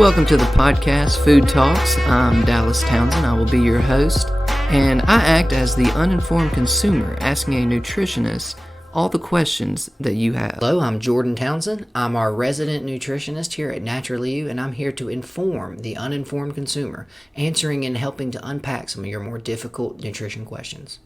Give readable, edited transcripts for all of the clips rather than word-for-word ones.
welcome to the podcast, Food Talks. I'm Dallas Townsend. I will be your host, and I act as the uninformed consumer, asking a nutritionist all the questions that you have. Hello, I'm Jordan Townsend. I'm our resident nutritionist here at Naturally You, and I'm here to inform the uninformed consumer, answering and helping to unpack some of your more difficult nutrition questions.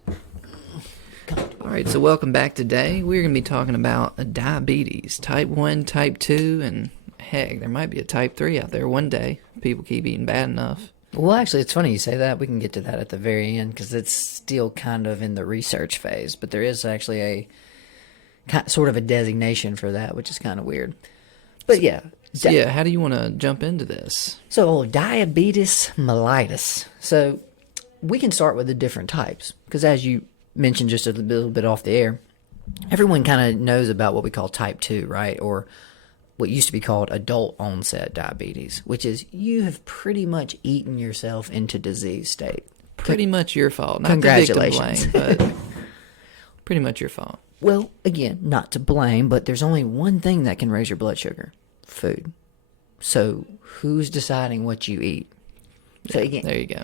All right, so welcome back today. We're going to be talking about diabetes, type 1, type 2, and heck, there might be a type 3 out there one day. People keep eating bad enough. Well, actually, it's funny you say that. We can get to that at the very end because it's still kind of in the research phase, but there is actually a sort of a designation for that, which is kind of weird. But yeah. How do you want to jump into this? So, diabetes mellitus. So, we can start with the different types because as you mentioned just a little bit off the air, everyone kind of knows about what we call type 2, right? Or what used to be called adult onset diabetes, which is you have pretty much eaten yourself into disease state. Pretty much your fault. Not Congratulations. to blame, but pretty much your fault. Well, again, not to blame, but there's only one thing that can raise your blood sugar: food. So who's deciding what you eat? So Yeah, again, there you go.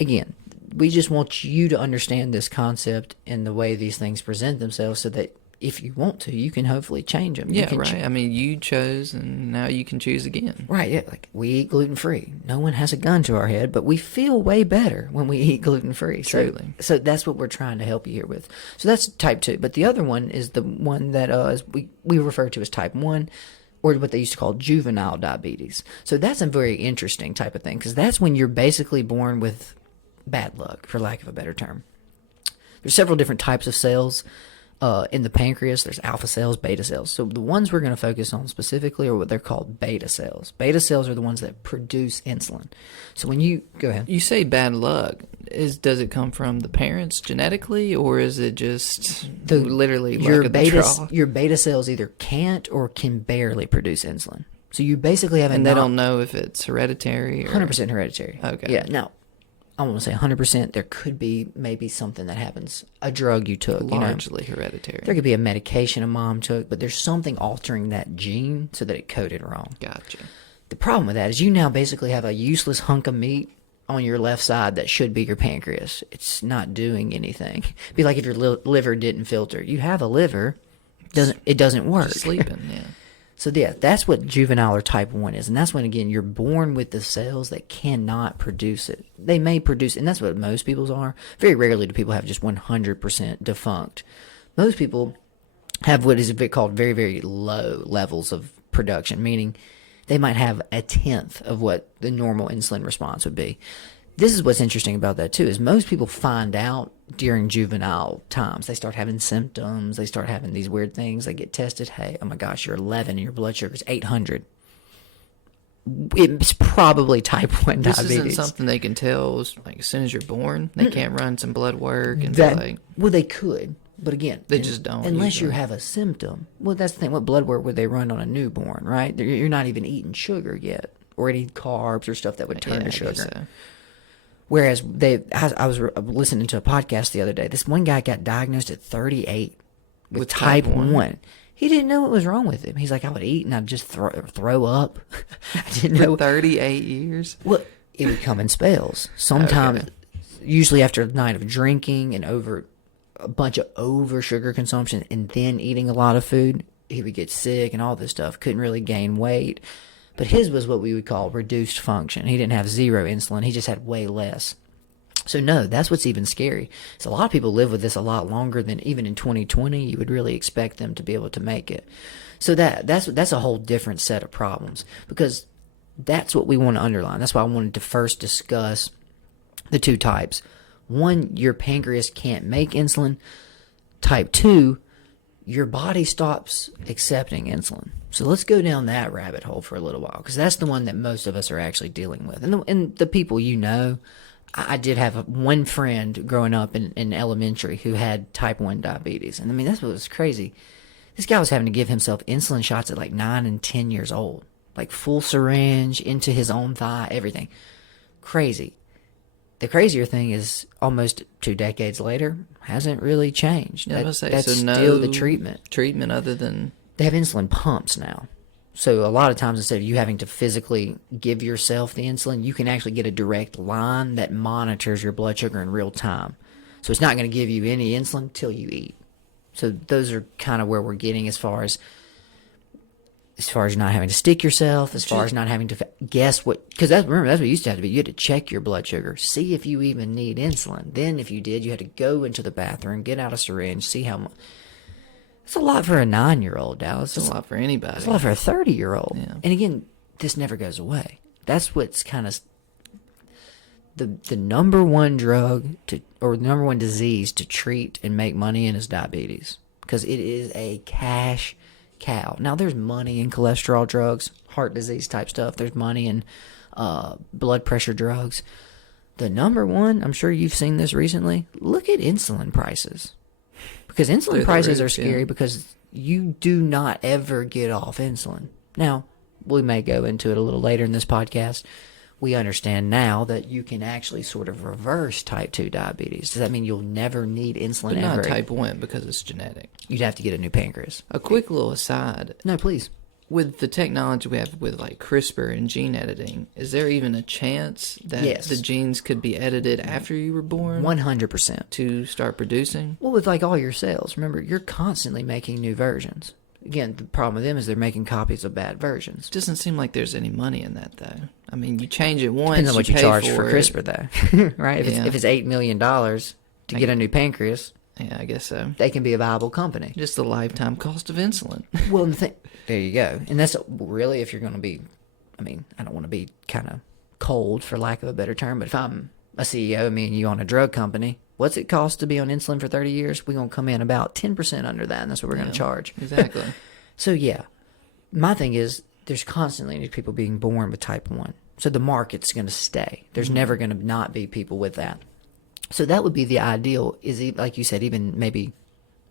Again, we just want you to understand this concept and the way these things present themselves so that if you want to, you can hopefully change them. Yeah, right. I mean, you chose, and now you can choose again. Right, yeah. Like, we eat gluten-free. No one has a gun to our head, but we feel way better when we eat gluten-free. Truly. So that's what we're trying to help you here with. So that's type 2. But the other one is the one that we refer to as type 1, or what they used to call juvenile diabetes. So that's a very interesting type of thing, because that's when you're basically born with bad luck, for lack of a better term. There's several different types of cells. In the pancreas, there's alpha cells, beta cells. So the ones we're going to focus on specifically are what they're called beta cells. Beta cells are the ones that produce insulin. So when you go ahead, You say bad luck. Does it come from the parents genetically, or is it just literally your luck of the draw? your beta cells either can't or can barely produce insulin. So you basically have And they don't know if it's hereditary or 100% hereditary. Okay. Yeah. Now, I want to say 100%. There could be maybe something that happens, a drug you took, largely hereditary. There could be a medication a mom took, but there's something altering that gene so that it coded wrong. Gotcha. The problem with that is you now basically have a useless hunk of meat on your left side that should be your pancreas. It's not doing anything. It'd be like if your liver didn't filter. You have a liver, it doesn't work. Just sleeping, yeah. So yeah, that's what juvenile or type 1 is. And that's when, again, you're born with the cells that cannot produce it. They may produce, and that's what most people's are. Very rarely do people have just 100% defunct. Most people have what is called very, very low levels of production, meaning they might have a tenth of what the normal insulin response would be. This is what's interesting about that, too, is most people find out during juvenile times. They start having symptoms. They start having these weird things. They get tested. Hey, oh my gosh, you're 11 and your blood sugar is 800. It's probably type 1 This diabetes. isn't something they can tell like as soon as you're born. They can't run some blood work and Well, they could, but again, They just don't unless you usually. have a symptom. Well, that's the thing. What blood work would they run on a newborn, right? You're not even eating sugar yet, or any carbs or stuff that would turn to I sugar. guess so. Whereas I was listening to a podcast the other day. This one guy got diagnosed at 38 with type 1. He didn't know what was wrong with him. He's like, I would eat and I'd just throw up. I didn't know. For 38 years? Well, it would come in spells. Sometimes, usually after a night of drinking and a bunch of over sugar consumption and then eating a lot of food, he would get sick and all this stuff. Couldn't really gain weight. But his was what we would call reduced function. He didn't have zero insulin. He just had way less. So no, that's what's even scary. So a lot of people live with this a lot longer than even in 2020 you would really expect them to be able to make it. So that's a whole different set of problems, because that's what we want to underline. That's why I wanted to first discuss the two types. One, your pancreas can't make insulin. Type 2, your body stops accepting insulin. So let's go down that rabbit hole for a little while, because that's the one that most of us are actually dealing with. And the people you know, I did have one friend growing up in elementary who had type 1 diabetes. And I mean, that's what was crazy. This guy was having to give himself insulin shots at like 9 and 10 years old. Like full syringe into his own thigh, everything. Crazy. The crazier thing is almost 2 decades later, hasn't really changed. Yeah, That's so still the treatment. Treatment other than... They have insulin pumps now. So a lot of times, instead of you having to physically give yourself the insulin, you can actually get a direct line that monitors your blood sugar in real time. So it's not going to give you any insulin till you eat. So those are kind of where we're getting as far as not having to stick yourself, as far as not having to guess what, because remember, that's what it used to have to be. You had to check your blood sugar, see if you even need insulin. Then if you did, you had to go into the bathroom, get out a syringe, see how much. It's a lot for a 9-year-old, Dallas. It's a lot for anybody. It's a lot for a 30-year-old. Yeah. And again, this never goes away. That's what's kind of the number one drug or the number one disease to treat and make money in is diabetes, because it is a cash cow. Now, there's money in cholesterol drugs, heart disease type stuff. There's money in blood pressure drugs. The number one, I'm sure you've seen this recently, look at insulin prices. Because insulin prices are scary because you do not ever get off insulin. Now, we may go into it a little later in this podcast. We understand now that you can actually sort of reverse type 2 diabetes. Does that mean you'll never need insulin But ever? not type 1 because it's genetic. You'd have to get a new pancreas. A quick little aside. No, please. With the technology we have with like CRISPR and gene editing, is there even a chance that the genes could be edited after you were born? 100%. To start producing? Well, with like all your cells, remember, you're constantly making new versions. Again, the problem with them is they're making copies of bad versions. It doesn't seem like there's any money in that, though. I mean, you change it once, Depends on what you pay charge for CRISPR, though. Right? If it's $8 million to get a new pancreas, yeah, I guess so. they can be a viable company. Just the lifetime cost of insulin. Well, there you go. And that's really, if you're going to be, I mean, I don't want to be kind of cold, for lack of a better term, but if I'm a CEO, me and you on a drug company, what's it cost to be on insulin for 30 years? We're going to come in about 10% under that, and that's what we're going to charge. Exactly. So, yeah, my thing is there's constantly new people being born with type 1. So the market's going to stay. There's never going to not be people with that. So that would be the ideal, is like you said, even maybe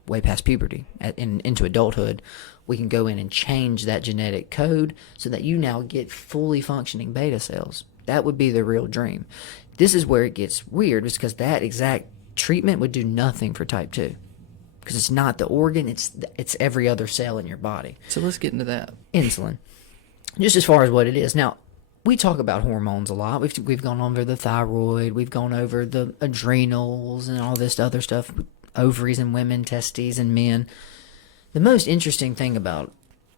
way past puberty, into adulthood, we can go in and change that genetic code so that you now get fully functioning beta cells. That would be the real dream. This is where it gets weird, because that exact treatment would do nothing for type 2. Because it's not the organ, it's every other cell in your body. So let's get into that. Insulin. Just as far as what it is. Now, we talk about hormones a lot. We've gone over the thyroid. We've gone over the adrenals and all this other stuff. Ovaries in women, testes in men. The most interesting thing about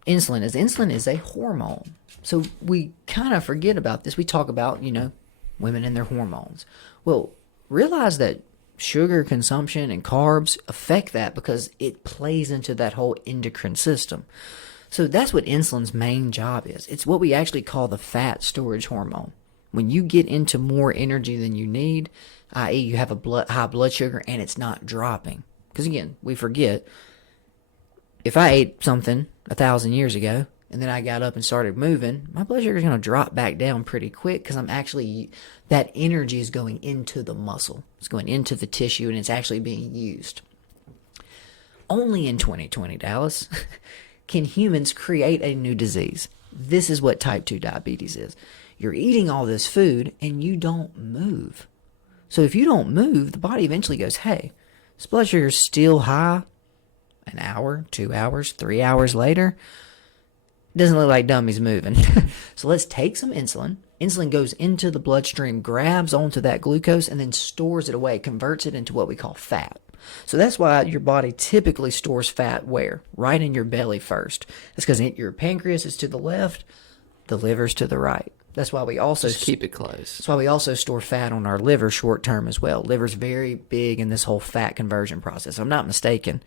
insulin is a hormone. So we kind of forget about this. We talk about, women and their hormones. Well, realize that sugar consumption and carbs affect that, because it plays into that whole endocrine system. So that's what insulin's main job is. It's what we actually call the fat storage hormone. When you get into more energy than you need, i.e. you have a high blood sugar and it's not dropping. Because again, we forget, if I ate something 1,000 years ago and then I got up and started moving, my blood sugar is going to drop back down pretty quick, because that energy is going into the muscle. It's going into the tissue and it's actually being used. Only in 2020, Dallas, can humans create a new disease. This is what type 2 diabetes is. You're eating all this food and you don't move. So if you don't move, the body eventually goes, hey, this blood sugar is still high. An hour, 2 hours, 3 hours later, it doesn't look like dummy's moving. So let's take some insulin. Insulin goes into the bloodstream, grabs onto that glucose, and then stores it away, converts it into what we call fat. So that's why your body typically stores fat where? Right in your belly first. That's because your pancreas is to the left, the liver's to the right. That's why we also just keep it close. That's why we also store fat on our liver short term as well. Liver's very big in this whole fat conversion process. If I'm not mistaken,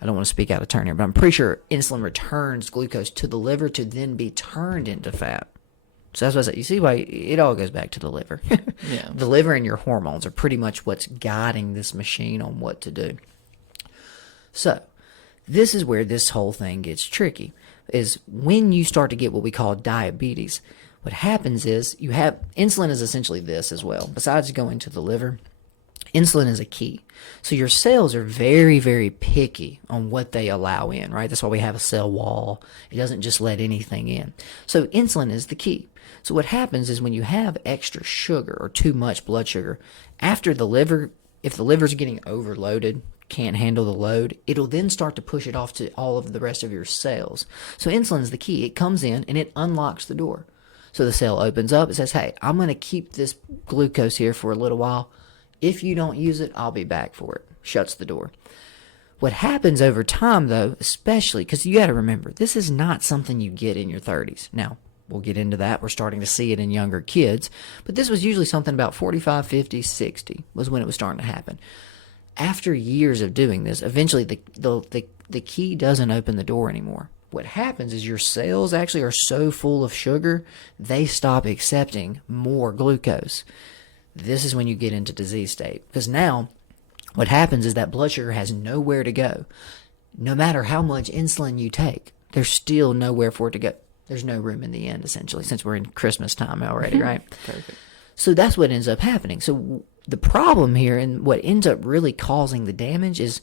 I don't want to speak out of turn here, but I'm pretty sure insulin returns glucose to the liver to then be turned into fat. So that's what I said. You see why it all goes back to the liver. Yeah. The liver and your hormones are pretty much what's guiding this machine on what to do. So this is where this whole thing gets tricky, is when you start to get what we call diabetes. What happens is insulin is essentially this as well. Besides going to the liver, insulin is a key. So your cells are very, very picky on what they allow in, right? That's why we have a cell wall. It doesn't just let anything in. So insulin is the key. So what happens is when you have extra sugar or too much blood sugar, if the liver's getting overloaded, can't handle the load, it'll then start to push it off to all of the rest of your cells. So insulin's the key. It comes in and it unlocks the door. So the cell opens up. It says, hey, I'm going to keep this glucose here for a little while. If you don't use it, I'll be back for it. Shuts the door. What happens over time, though, especially, because you got to remember, this is not something you get in your 30s. Now, we'll get into that. We're starting to see it in younger kids. But this was usually something about 45, 50, 60 was when it was starting to happen. After years of doing this, eventually the key doesn't open the door anymore. What happens is your cells actually are so full of sugar, they stop accepting more glucose. This is when you get into disease state. Because now, what happens is that blood sugar has nowhere to go. No matter how much insulin you take, there's still nowhere for it to go. There's no room in the end, essentially, since we're in Christmas time already, right? Perfect. So that's what ends up happening. So the problem here and what ends up really causing the damage is,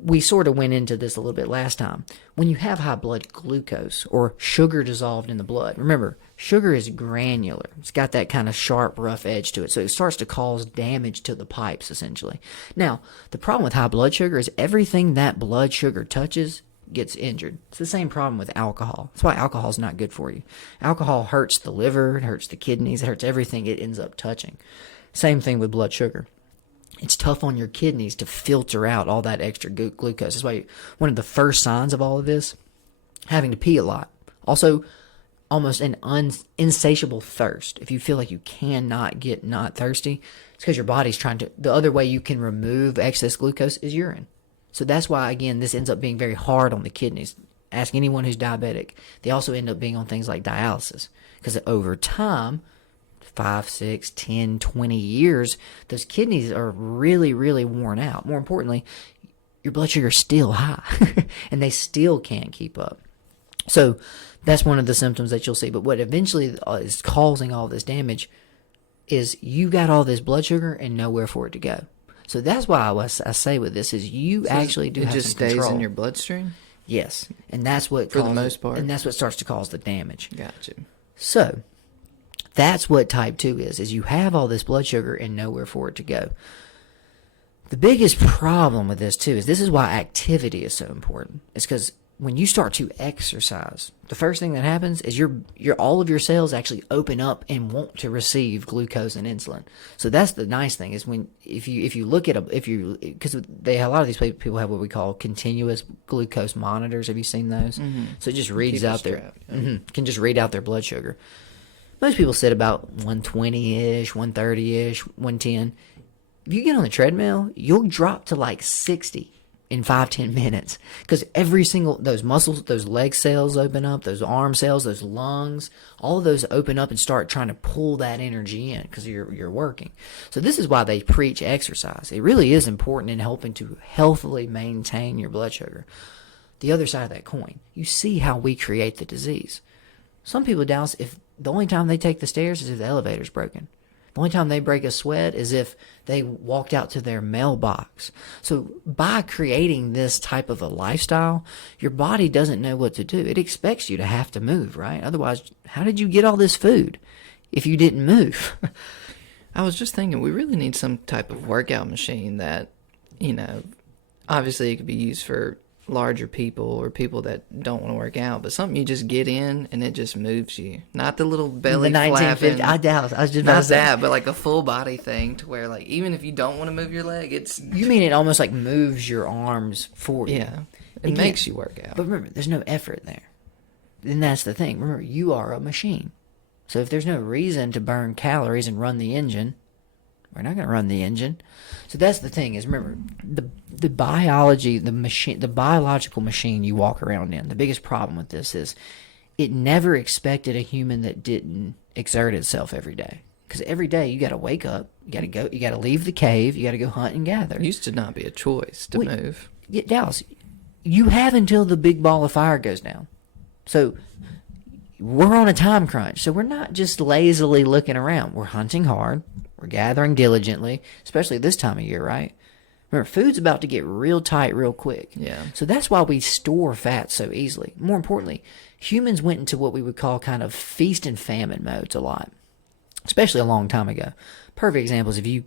we sort of went into this a little bit last time. When you have high blood glucose or sugar dissolved in the blood, remember, sugar is granular. It's got that kind of sharp, rough edge to it. So it starts to cause damage to the pipes, essentially. Now, the problem with high blood sugar is everything that blood sugar touches gets injured. It's the same problem with alcohol. That's why alcohol is not good for you. Alcohol hurts the liver, it hurts the kidneys, it hurts everything it ends up touching. Same thing with blood sugar. It's tough on your kidneys to filter out all that extra glucose. That's why one of the first signs of all of this, having to pee a lot. Also, almost an insatiable thirst. If you feel like you cannot get not thirsty, it's because your body's trying to. The other way you can remove excess glucose is urine. So that's why, again, this ends up being very hard on the kidneys. Ask anyone who's diabetic. They also end up being on things like dialysis. Because over time, 5, 6, 10, 20 years, those kidneys are really, really worn out. More importantly, your blood sugar is still high, and they still can't keep up. So that's one of the symptoms that you'll see. But what eventually is causing all this damage is you got all this blood sugar and nowhere for it to go. So that's why I say with this is you actually do have some control. It just stays in your bloodstream? Yes, and that's what for the most part, and that's what starts to cause the damage. Gotcha. So that's what type 2 is you have all this blood sugar and nowhere for it to go. The biggest problem with this too is this is why activity is so important. It's because when you start to exercise, the first thing that happens is your all of your cells actually open up and want to receive glucose and insulin. So that's the nice thing is when if you look at because a lot of these people have what we call continuous glucose monitors. Have you seen those? Mm-hmm. So it just reads out can just read out their blood sugar. Most people sit about 120-ish, 130-ish, 110. If you get on the treadmill, you'll drop to like 60 in 5-10 minutes because every single, those muscles, those leg cells open up, those arm cells, those lungs, all of those open up and start trying to pull that energy in because you're working. So this is why they preach exercise. It really is important in helping to healthily maintain your blood sugar. The other side of that coin, you see how we create the disease. Some people, Dallas, if the only time they take the stairs is if the elevator's broken. The only time they break a sweat is if they walked out to their mailbox. So by creating this type of a lifestyle, your body doesn't know what to do. It expects you to have to move, right? Otherwise, how did you get all this food if you didn't move? I was just thinking we really need some type of workout machine that, obviously it could be used for larger people or people that don't want to work out, but something you just get in and it just moves you. Not the little belly flapping. I doubt. I was just not that, but like a full body thing to where like even if you don't want to move your leg, it's. You mean it almost like moves your arms for you? Yeah, it makes you work out. But remember, there's no effort there. And that's the thing. Remember, you are a machine. So if there's no reason to burn calories and run the engine, we're not going to run the engine. So that's the thing is, remember, the biology, the machine, the biological machine you walk around in, the biggest problem with this is it never expected a human that didn't exert itself every day. Because every day you got to wake up, you got to go, you got to leave the cave, you got to go hunt and gather. It used to not be a choice to move. Yeah, Dallas, you have until the big ball of fire goes down. So we're on a time crunch. So we're not just lazily looking around. We're hunting hard. We're gathering diligently, especially this time of year, right? Remember, food's about to get real tight real quick. Yeah. So that's why we store fat so easily. More importantly, humans went into what we would call kind of feast and famine modes a lot, especially a long time ago. Perfect example is if you,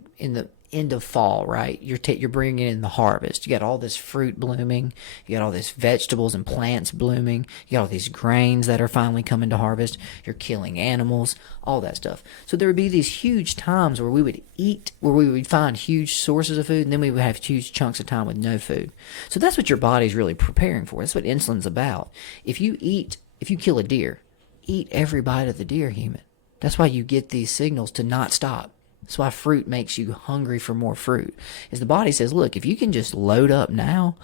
end of fall, right? You're bringing in the harvest. You got all this fruit blooming. You got all these vegetables and plants blooming. You got all these grains that are finally coming to harvest. You're killing animals, all that stuff. So there would be these huge times where we would eat, where we would find huge sources of food, and then we would have huge chunks of time with no food. So that's what your body's really preparing for. That's what insulin's about. If you kill a deer, eat every bite of the deer, human. That's why you get these signals to not stop. That's why fruit makes you hungry for more fruit. Is the body says, look, if you can just load up now,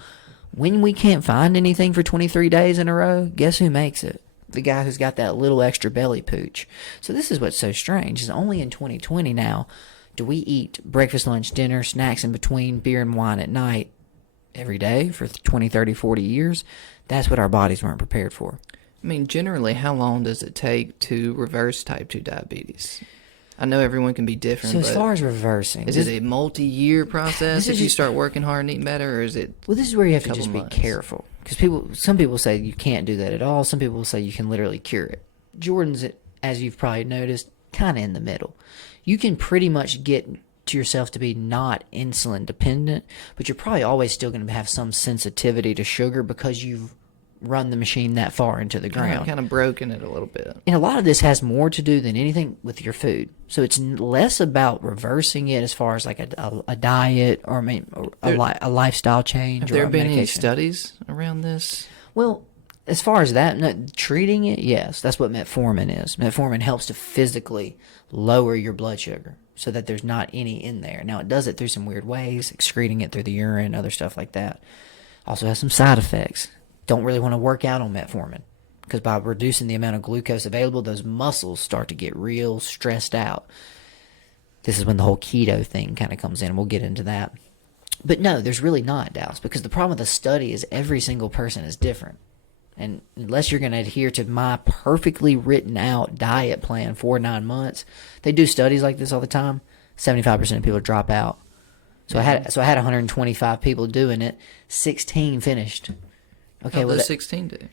when we can't find anything for 23 days in a row, guess who makes it? The guy who's got that little extra belly pooch. So this is what's so strange, is only in 2020 now do we eat breakfast, lunch, dinner, snacks in between, beer and wine at night every day for 20, 30, 40 years. That's what our bodies weren't prepared for. I mean, generally, how long does it take to reverse type 2 diabetes? I know everyone can be different. So as far as reversing, is it a multi-year process if you start working hard and eating better, or is it? Well, this is where you have to just be careful, because some people say you can't do that at all. Some people say you can literally cure it. Jordan's, as you've probably noticed, kind of in the middle. You can pretty much get to yourself to be not insulin dependent, but you're probably always still going to have some sensitivity to sugar because you've run the machine that far into the ground. Kind of broken it a little bit. And a lot of this has more to do than anything with your food. So it's less about reversing it as far as like a diet or a lifestyle change. Have there been any studies around this? Well, as far as that, no, treating it, yes. That's what metformin is. Metformin helps to physically lower your blood sugar so that there's not any in there. Now, it does it through some weird ways, excreting it through the urine, other stuff like that. Also has some side effects. Don't really want to work out on metformin, because by reducing the amount of glucose available, those muscles start to get real stressed out. This is when the whole keto thing kind of comes in, and we'll get into that. But no, there's really not, Dallas, because the problem with the study is every single person is different. And unless you're going to adhere to my perfectly written out diet plan for 9 months, they do studies like this all the time. 75% of people drop out. So I had 125 people doing it. 16 finished. Okay, well, 16 do.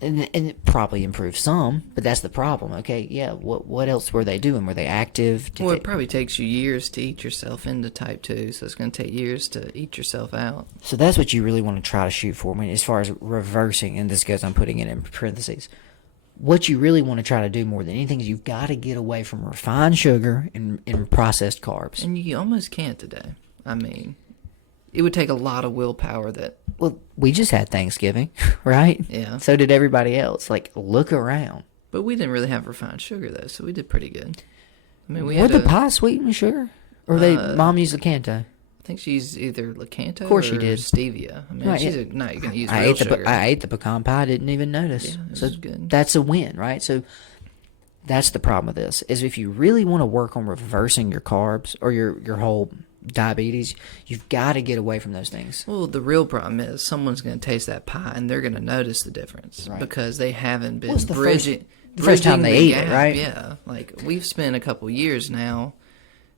And it probably improved some, but that's the problem. Okay, yeah, what else were they doing? Were they active? It probably takes you years to eat yourself into type 2, so it's going to take years to eat yourself out. So that's what you really want to try to shoot for. I mean, as far as reversing, and this goes, I'm putting it in parentheses, what you really want to try to do more than anything is you've got to get away from refined sugar and processed carbs. And you almost can't today. I mean, it would take a lot of willpower that... Well, we just had Thanksgiving, right? Yeah. So did everybody else. Like, look around. But we didn't really have refined sugar, though, so we did pretty good. I mean, we had the pie sweetened with sugar? Or Mom used Lakanto? I think she's either Lakanto of course or she did. stevia. I mean, right, she's not going to use real sugar. I ate the pecan pie, didn't even notice. Yeah, it so was good. That's a win, right? So that's the problem with this, is if you really want to work on reversing your carbs or your whole diabetes, you've got to get away from those things. Well, the real problem is someone's going to taste that pie and they're going to notice the difference, right? Because they haven't been bridging the first time they ate it, right? Yeah, like we've spent a couple years now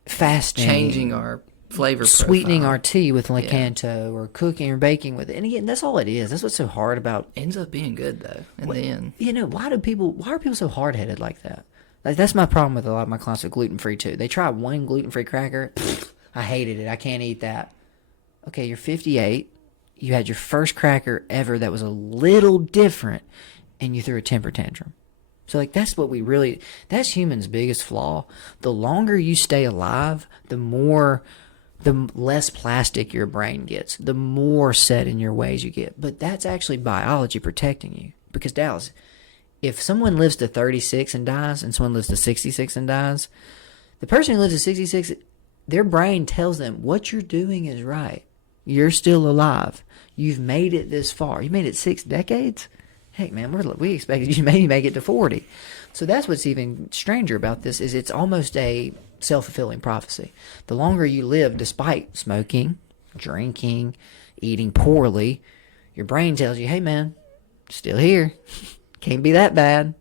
fasting, changing our flavor profile. Sweetening our tea with Lakanto, or cooking or baking with it. And again, that's all it is. That's what's so hard about. Ends up being good though in the end. You know, why are people so hard headed like that? Like, that's my problem with a lot of my clients with gluten free too. They try one gluten free cracker. I hated it. I can't eat that. Okay, you're 58. You had your first cracker ever that was a little different, and you threw a temper tantrum. So, like, that's humans' biggest flaw. The longer you stay alive, the less plastic your brain gets, the more set in your ways you get. But that's actually biology protecting you. Because, Dallas, if someone lives to 36 and dies, and someone lives to 66 and dies, the person who lives to 66... their brain tells them what you're doing is right. You're still alive. You've made it this far. You made it 6 decades? Heck, man, we expected you to maybe make it to 40. So that's what's even stranger about this, is it's almost a self-fulfilling prophecy. The longer you live, despite smoking, drinking, eating poorly, your brain tells you, hey, man, still here. Can't be that bad.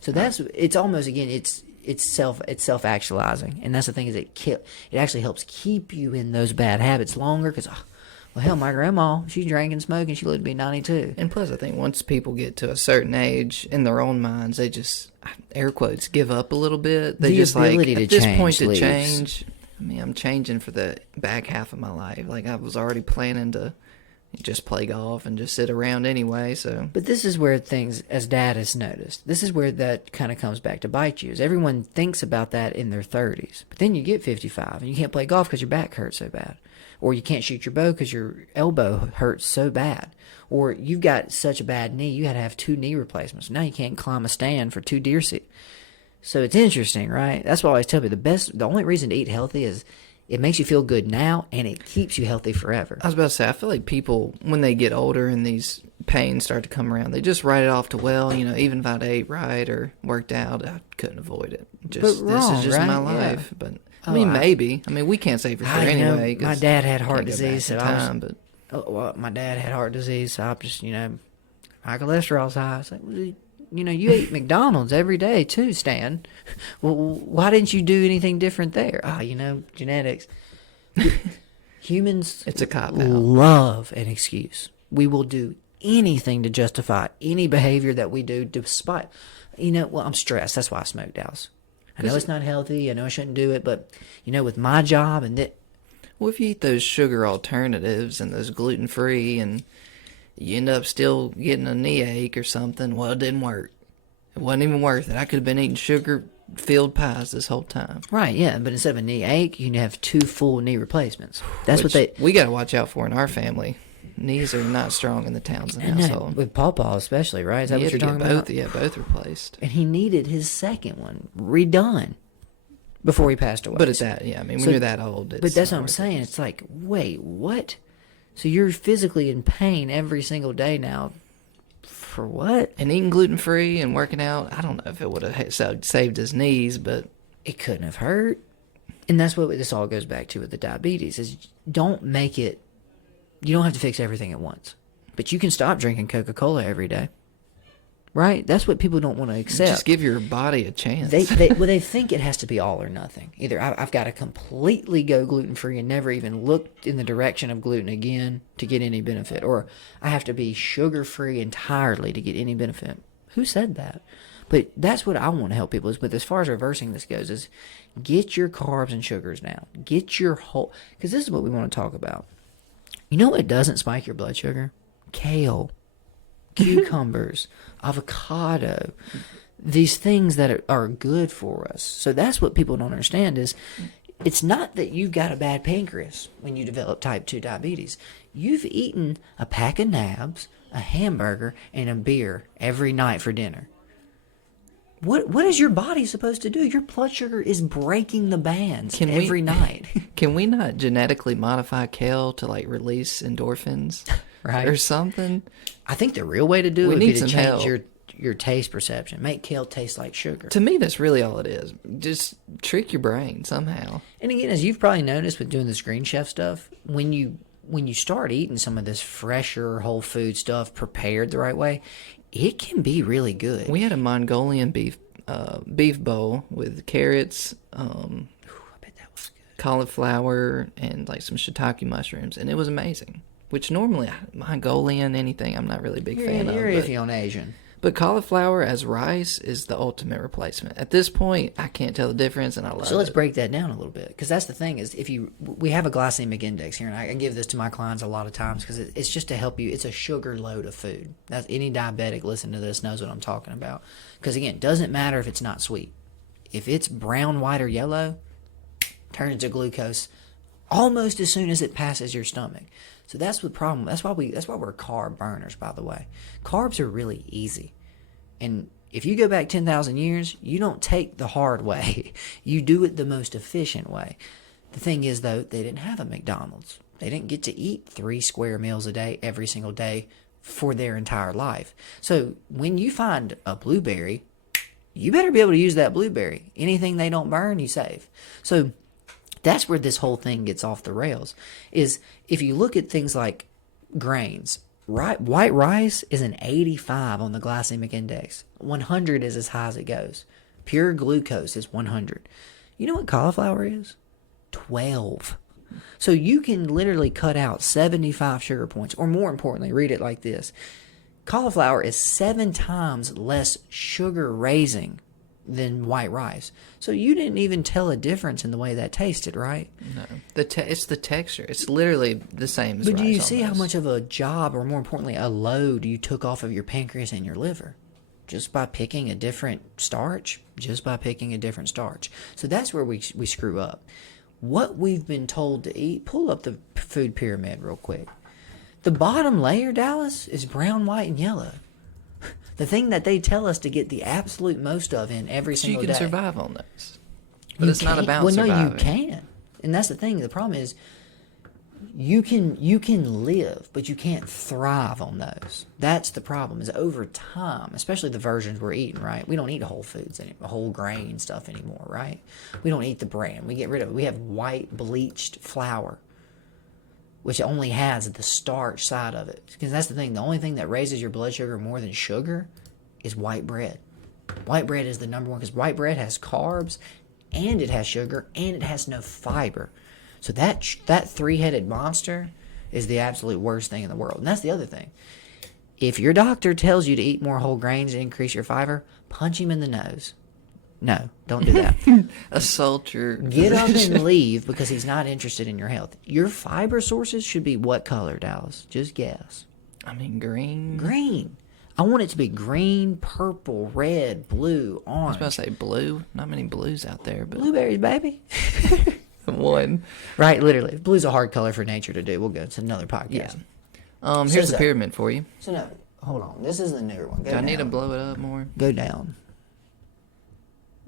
So it's almost, again, it's self-actualizing, and that's the thing, is it actually helps keep you in those bad habits longer, because well, hell, my grandma, she drank and smoked and she lived to be 92. And plus, I think once people get to a certain age, in their own minds, they just, air quotes, give up a little bit. They the just ability like, to at this change point leaves. to change, I mean, I'm changing for the back half of my life. Like, I was already planning to just play golf and just sit around anyway, so. But this is where things, as Dad has noticed, this is where that kind of comes back to bite you. Is everyone thinks about that in their 30s. But then you get 55 and you can't play golf because your back hurts so bad. Or you can't shoot your bow because your elbow hurts so bad. Or you've got such a bad knee, you had to have 2 knee replacements. Now you can't climb a stand for 2 deer seats. So it's interesting, right? That's why I always tell people the only reason to eat healthy is it makes you feel good now, and it keeps you healthy forever. I was about to say, I feel like people, when they get older and these pains start to come around, they just write it off to, well, even if I'd ate right or worked out, I couldn't avoid it. This is just right? my life. Yeah. But I mean, maybe. I mean, we can't say for sure anyway. My dad had heart disease. So my dad had heart disease, so I just, my cholesterol's high. It's like, you ate McDonald's every day too, Stan. Well, why didn't you do anything different there? Genetics. Humans it's a cop-out. Love an excuse. We will do anything to justify any behavior that we do despite, I'm stressed. That's why I smoke, Dallas. I know it's not healthy. I know I shouldn't do it, but, with my job and that. Well, if you eat those sugar alternatives and those gluten-free and you end up still getting a knee ache or something, well, it didn't work. It wasn't even worth it. I could have been eating sugar-filled pies this whole time. Right, yeah, but instead of a knee ache, you can have 2 full knee replacements. That's Which what we got to watch out for in our family. Knees are not strong in the Townsend household. With Pawpaw especially, right? Is that what you're talking about? Yeah, both replaced. And he needed his second one redone before he passed away. But it's that, yeah. I mean, when you're that old, but that's what I'm saying. It's like, wait, what? So you're physically in pain every single day now. For what? And eating gluten-free and working out, I don't know if it would have saved his knees, but it couldn't have hurt. And that's what this all goes back to with the diabetes, is don't make it, you don't have to fix everything at once. But you can stop drinking Coca-Cola every day. Right? That's what people don't want to accept. Just give your body a chance. They think it has to be all or nothing. Either I've got to completely go gluten-free and never even look in the direction of gluten again to get any benefit. Or I have to be sugar-free entirely to get any benefit. Who said that? But that's what I want to help people is, but as far as reversing this goes, is get your carbs and sugars down. Get your whole, because this is what we want to talk about. You know what doesn't spike your blood sugar? Kale, cucumbers, avocado, these things that are good for us. So that's what people don't understand is it's not that you've got a bad pancreas when you develop type 2 diabetes. You've eaten a pack of nabs, a hamburger, and a beer every night for dinner. What is your body supposed to do? Your blood sugar is breaking the bands every night. Can we not genetically modify kale to release endorphins? Right. Or something? I think the real way to do it would be to change help. your taste perception. Make kale taste like sugar. To me, that's really all it is. Just trick your brain somehow. And again, as you've probably noticed with doing the Screen Chef stuff, when you start eating some of this fresher whole food stuff prepared the right way, it can be really good. We had a Mongolian beef bowl with carrots, I bet that was good. cauliflower, and some shiitake mushrooms, and it was amazing. Which normally, Mongolian, anything, I'm not really a big fan of. You're iffy on Asian. But cauliflower as rice is the ultimate replacement. At this point, I can't tell the difference, and I love it. So let's break that down a little bit, because that's the thing is we have a glycemic index here, and I give this to my clients a lot of times because it's just to help you. It's a sugar load of food. That's any diabetic listening to this knows what I'm talking about. Because again, it doesn't matter if it's not sweet. If it's brown, white, or yellow, turns to glucose almost as soon as it passes your stomach. So that's the problem. That's why we're carb burners, by the way. Carbs are really easy. And if you go back 10,000 years, you don't take the hard way. You do it the most efficient way. The thing is, though, they didn't have a McDonald's. They didn't get to eat 3 square meals a day every single day for their entire life. So when you find a blueberry, you better be able to use that blueberry. Anything they don't burn, you save. So that's where this whole thing gets off the rails, is if you look at things like grains, white rice is an 85 on the glycemic index. 100 is as high as it goes. Pure glucose is 100. You know what cauliflower is? 12. So you can literally cut out 75 sugar points, or more importantly, read it like this. Cauliflower is 7 times less sugar raising than white rice. So you didn't even tell a difference in the way that tasted, right? No, it's the texture. It's literally the same as But do rice you see how almost. much of a job, or more importantly, a load you took off of your pancreas and your liver? Just by picking a different starch. So that's where we screw up. What we've been told to eat, pull up the food pyramid real quick. The bottom layer, Dallas, is brown, white, and yellow. The thing that they tell us to get the absolute most of in every So you single can day. survive on those. But it's not about well, surviving. no, you can. And that's the thing. The problem is you can live, but you can't thrive on those. That's the problem, is over time, especially the versions we're eating, right? We don't eat whole foods anymore, whole grain stuff anymore, right? We don't eat the bran. We get rid of it. We have white bleached flour, which only has the starch side of it. Because that's the thing. The only thing that raises your blood sugar more than sugar is white bread. White bread is the number one, because white bread has carbs, and it has sugar, and it has no fiber. So that three-headed monster is the absolute worst thing in the world. And that's the other thing. If your doctor tells you to eat more whole grains and increase your fiber, punch him in the nose. No, don't do that. Assault your Get up physician. and leave, because he's not interested in your health. Your fiber sources should be what color, Dallas? Just guess. I mean, green. Green. I want it to be green, purple, red, blue, I was orange. about to say blue. Not many blues out there, but Blueberries, baby. one. Right, literally. Blue's a hard color for nature to do. We'll go. It's another podcast. Yeah. Here's the pyramid for you. So no, hold on. This is the newer one. Go Do I down. need to blow it up more? Go down.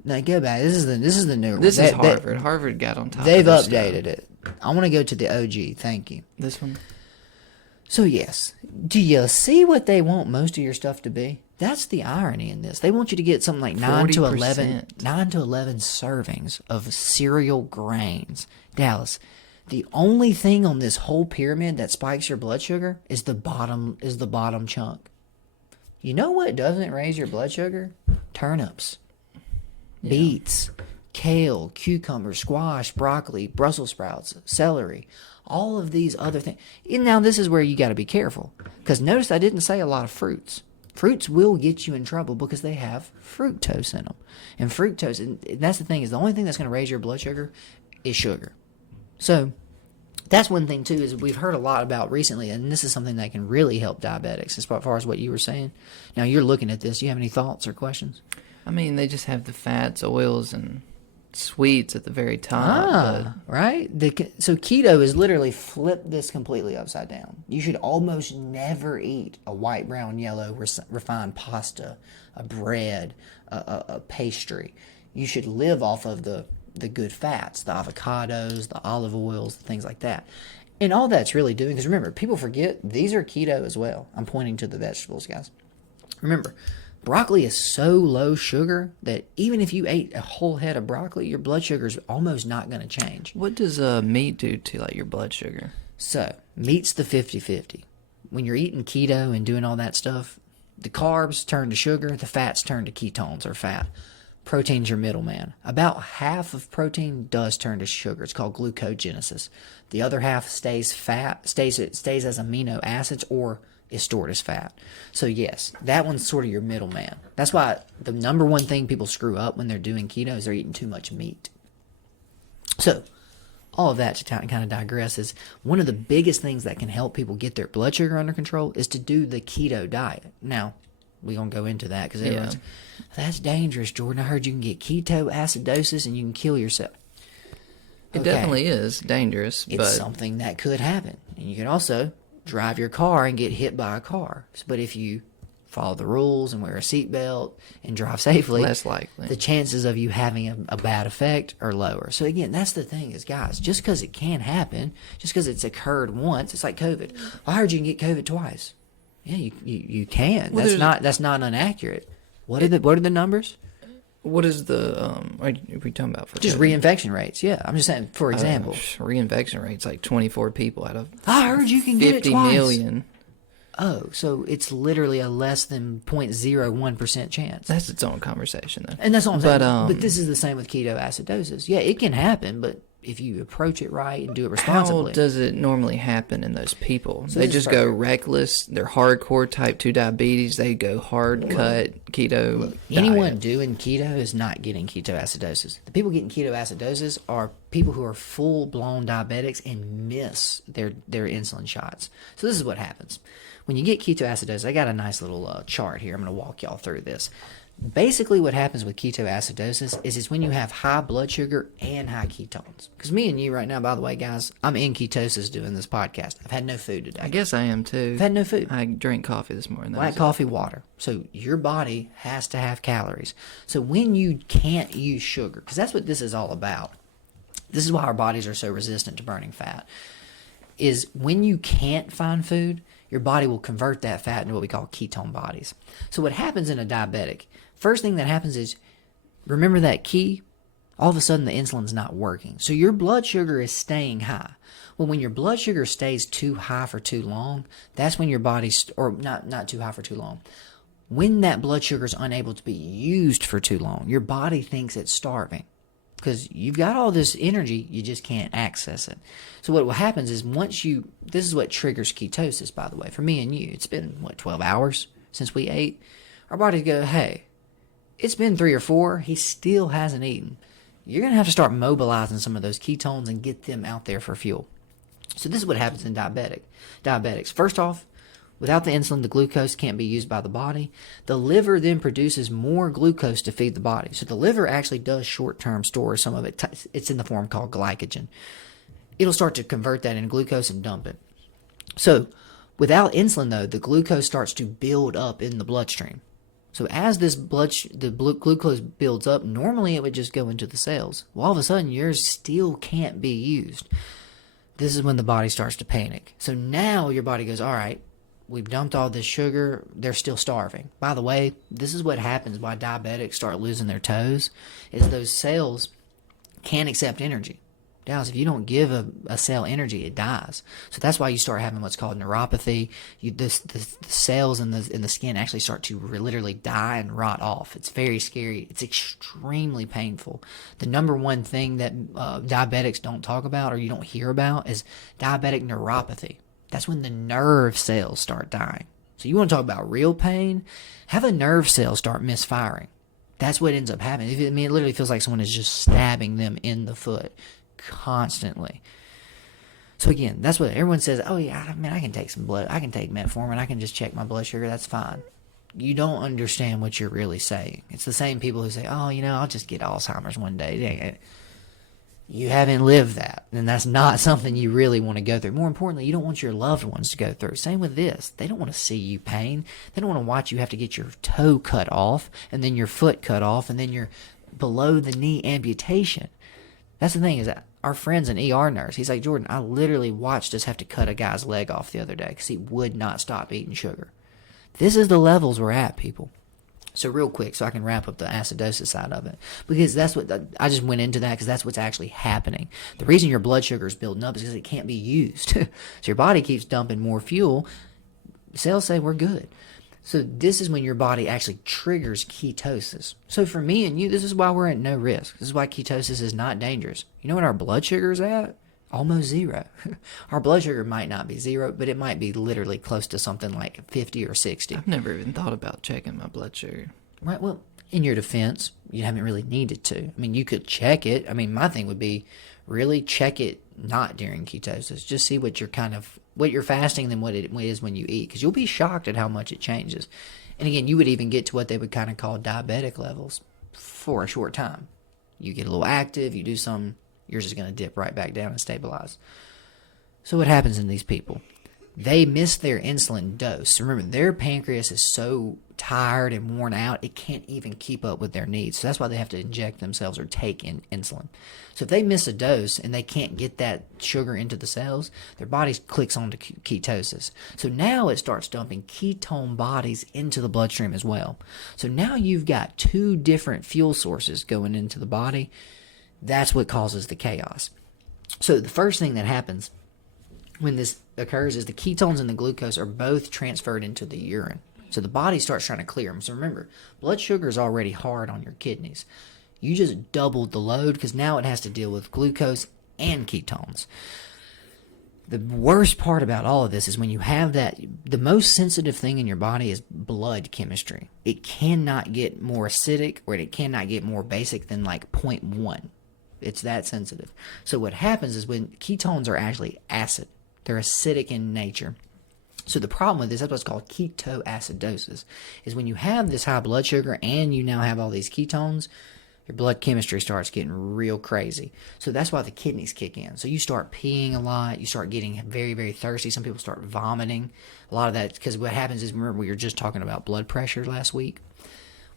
No, go back. This is the newer one. This is Harvard. Harvard got on top They've of this updated stuff. it. I want to go to the OG. Thank you. This one? So yes, do you see what they want most of your stuff to be? That's the irony in this. They want you to get something like 9 to 11 servings of cereal grains. Dallas, the only thing on this whole pyramid that spikes your blood sugar is the bottom chunk. You know what doesn't raise your blood sugar? Turnips, beets, kale, cucumber, squash, broccoli, Brussels sprouts, celery, all of these other things. And now this is where you got to be careful, because notice I didn't say a lot of fruits. Fruits will get you in trouble because they have fructose in them. And fructose, and that's the thing, is the only thing that's going to raise your blood sugar is sugar. So that's one thing too, is we've heard a lot about recently, and this is something that can really help diabetics as far as what you were saying. Now you're looking at this. Do you have any thoughts or questions? I mean, they just have the fats, oils, and sweets at the very top. Right? So keto is literally flip this completely upside down. You should almost never eat a white, brown, yellow refined pasta, a bread, a pastry. You should live off of the good fats, the avocados, the olive oils, things like that. And all that's really doing, because remember, people forget these are keto as well. I'm pointing to the vegetables, guys. Remember, broccoli is so low sugar that even if you ate a whole head of broccoli, your blood sugar is almost not going to change. What does meat do to like your blood sugar? So, meat's the 50-50. When you're eating keto and doing all that stuff, the carbs turn to sugar, the fats turn to ketones or fat. Protein's your middleman. About half of protein does turn to sugar. It's called glucogenesis. The other half stays fat, stays as amino acids, or is stored as fat. So yes, that one's sort of your middleman. That's why the number one thing people screw up when they're doing keto is they're eating too much meat. So all of that to kind of digress is one of the biggest things that can help people get their blood sugar under control is to do the keto diet. Now, we're going to go into that because everyone's, that's dangerous, Jordan. I heard you can get ketoacidosis and you can kill yourself. It definitely is dangerous, It's but something that could happen. And you can also drive your car and get hit by a car. But if you follow the rules and wear a seatbelt and drive safely, less likely. the chances of you having a bad effect are lower. So again, that's the thing is, guys, just because it can happen, just because it's occurred once, it's like COVID. I heard you can get COVID twice. Yeah, you can. Well, that's not inaccurate. What are the numbers? What is the are we talking about for Just COVID? reinfection rates. Yeah, I'm just saying. For example, reinfection rates like 24 people out of I heard you can get it 50 twice. million. Oh, so it's literally a less than 0.01% chance. That's its own conversation, though. And that's all I'm saying. But, But this is the same with ketoacidosis. Yeah, it can happen, but if you approach it right and do it How responsibly. does it normally happen in those people? So They this is just go perfect. reckless. They're hardcore type 2 diabetes. They go hard cut keto Anyone diet. doing keto is not getting ketoacidosis. The people getting ketoacidosis are people who are full-blown diabetics and miss their insulin shots. So this is what happens. When you get ketoacidosis, I got a nice little chart here. I'm going to walk y'all through this. Basically, what happens with ketoacidosis is it's when you have high blood sugar and high ketones. Because me and you right now, by the way, guys, I'm in ketosis doing this podcast. I've had no food today. I guess I am too. I've had no food. I drank coffee this morning. Black coffee, water. So your body has to have calories. So when you can't use sugar, because that's what this is all about. This is why our bodies are so resistant to burning fat. Is when you can't find food, your body will convert that fat into what we call ketone bodies. So what happens in a diabetic, first thing that happens is, remember that key? All of a sudden the insulin's not working. So your blood sugar is staying high. Well, when your blood sugar stays too high for too long, that's when your body's, or not too high for too long. When that blood sugar is unable to be used for too long, your body thinks it's starving. Because you've got all this energy, you just can't access it. So what happens is this is what triggers ketosis, by the way. For me and you, it's been, 12 hours since we ate? Our bodies go, hey, it's been 3 or 4, he still hasn't eaten. You're going to have to start mobilizing some of those ketones and get them out there for fuel. So this is what happens in diabetics. First off, without the insulin, the glucose can't be used by the body. The liver then produces more glucose to feed the body. So the liver actually does short-term store some of it. It's in the form called glycogen. It'll start to convert that into glucose and dump it. So without insulin, though, the glucose starts to build up in the bloodstream. So as this glucose builds up, normally it would just go into the cells. Well, all of a sudden, yours still can't be used. This is when the body starts to panic. So now your body goes, all right, we've dumped all this sugar. They're still starving. By the way, this is what happens why diabetics start losing their toes, is those cells can't accept energy. Dallas, if you don't give a cell energy, it dies. So that's why you start having what's called neuropathy. The cells in the skin actually start to literally die and rot off. It's very scary. It's extremely painful. The number one thing that diabetics don't talk about or you don't hear about is diabetic neuropathy. That's when the nerve cells start dying. So you want to talk about real pain? Have a nerve cell start misfiring. That's what ends up happening. It literally feels like someone is just stabbing them in the foot constantly. So again, that's what everyone says. Oh yeah, I can take some blood. I can take metformin. I can just check my blood sugar. That's fine. You don't understand what you're really saying. It's the same people who say, oh, I'll just get Alzheimer's one day. Dang it. You haven't lived that, and that's not something you really want to go through. More importantly, you don't want your loved ones to go through. Same with this. They don't want to see you pain. They don't want to watch you have to get your toe cut off, and then your foot cut off, and then your below the knee amputation. That's the thing, is that our friend's an ER nurse. He's like, Jordan, I literally watched us have to cut a guy's leg off the other day because he would not stop eating sugar. This is the levels we're at, people. So real quick, so I can wrap up the acidosis side of it, because that's what I just went into that, because that's what's actually happening. The reason your blood sugar is building up is because it can't be used. So your body keeps dumping more fuel. Cells say we're good. So this is when your body actually triggers ketosis. So for me and you, this is why we're at no risk. This is why ketosis is not dangerous. You know what our blood sugar is at? Almost 0. Our blood sugar might not be 0, but it might be literally close to something like 50 or 60. I've never even thought about checking my blood sugar. Right, well, in your defense, you haven't really needed to. You could check it. My thing would be really check it not during ketosis. Just see what you're fasting than what it is when you eat, because you'll be shocked at how much it changes. And again, you would even get to what they would kind of call diabetic levels for a short time. You get a little active, you do some, yours is going to dip right back down and stabilize. So what happens in these people? They miss their insulin dose. Remember, their pancreas is so tired and worn out, it can't even keep up with their needs. So that's why they have to inject themselves or take insulin. So if they miss a dose and they can't get that sugar into the cells, their body clicks onto ketosis. So now it starts dumping ketone bodies into the bloodstream as well. So now you've got 2 different fuel sources going into the body. That's what causes the chaos. So the first thing that happens when this occurs is the ketones and the glucose are both transferred into the urine. So the body starts trying to clear them. So remember, blood sugar is already hard on your kidneys. You just doubled the load, because now it has to deal with glucose and ketones. The worst part about all of this is when you have that, the most sensitive thing in your body is blood chemistry. It cannot get more acidic or it cannot get more basic than like 0.1. It's that sensitive. So what happens is when ketones are actually acid, they're acidic in nature. So the problem with this, that's what's called ketoacidosis, is when you have this high blood sugar and you now have all these ketones, your blood chemistry starts getting real crazy. So that's why the kidneys kick in. So you start peeing a lot. You start getting very, very thirsty. Some people start vomiting. A lot of that, because what happens is, remember we were just talking about blood pressure last week?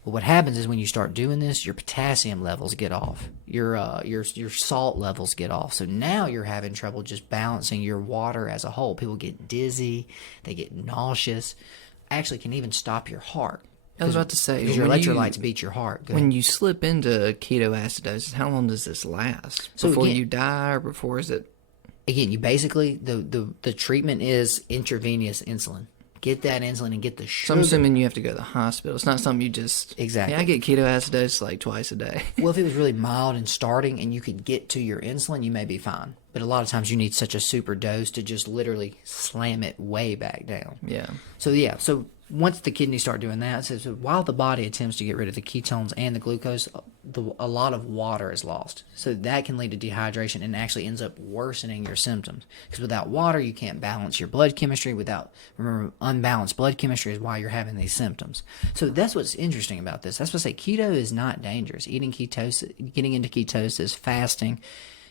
Well, what happens is when you start doing this, your potassium levels get off. Your salt levels get off. So now you're having trouble just balancing your water as a whole. People get dizzy. They get nauseous. Actually can even stop your heart. I was about to say, your electrolytes beat your heart. When you slip into ketoacidosis, how long does this last? Before you die, or before is it? Again, you basically, the treatment is intravenous insulin. Get that insulin and get the sugar. So I'm assuming you have to go to the hospital. It's not something you just... Exactly. Yeah, I get ketoacidosis like twice a day. Well, if it was really mild and starting and you could get to your insulin, you may be fine. But a lot of times you need such a super dose to just literally slam it way back down. Yeah. So once the kidneys start doing that, so while the body attempts to get rid of the ketones and the glucose, a lot of water is lost. So that can lead to dehydration and actually ends up worsening your symptoms. Because without water, you can't balance your blood chemistry. Remember, unbalanced blood chemistry is why you're having these symptoms. So that's what's interesting about this. That's what I say, keto is not dangerous. Eating ketosis, getting into ketosis, fasting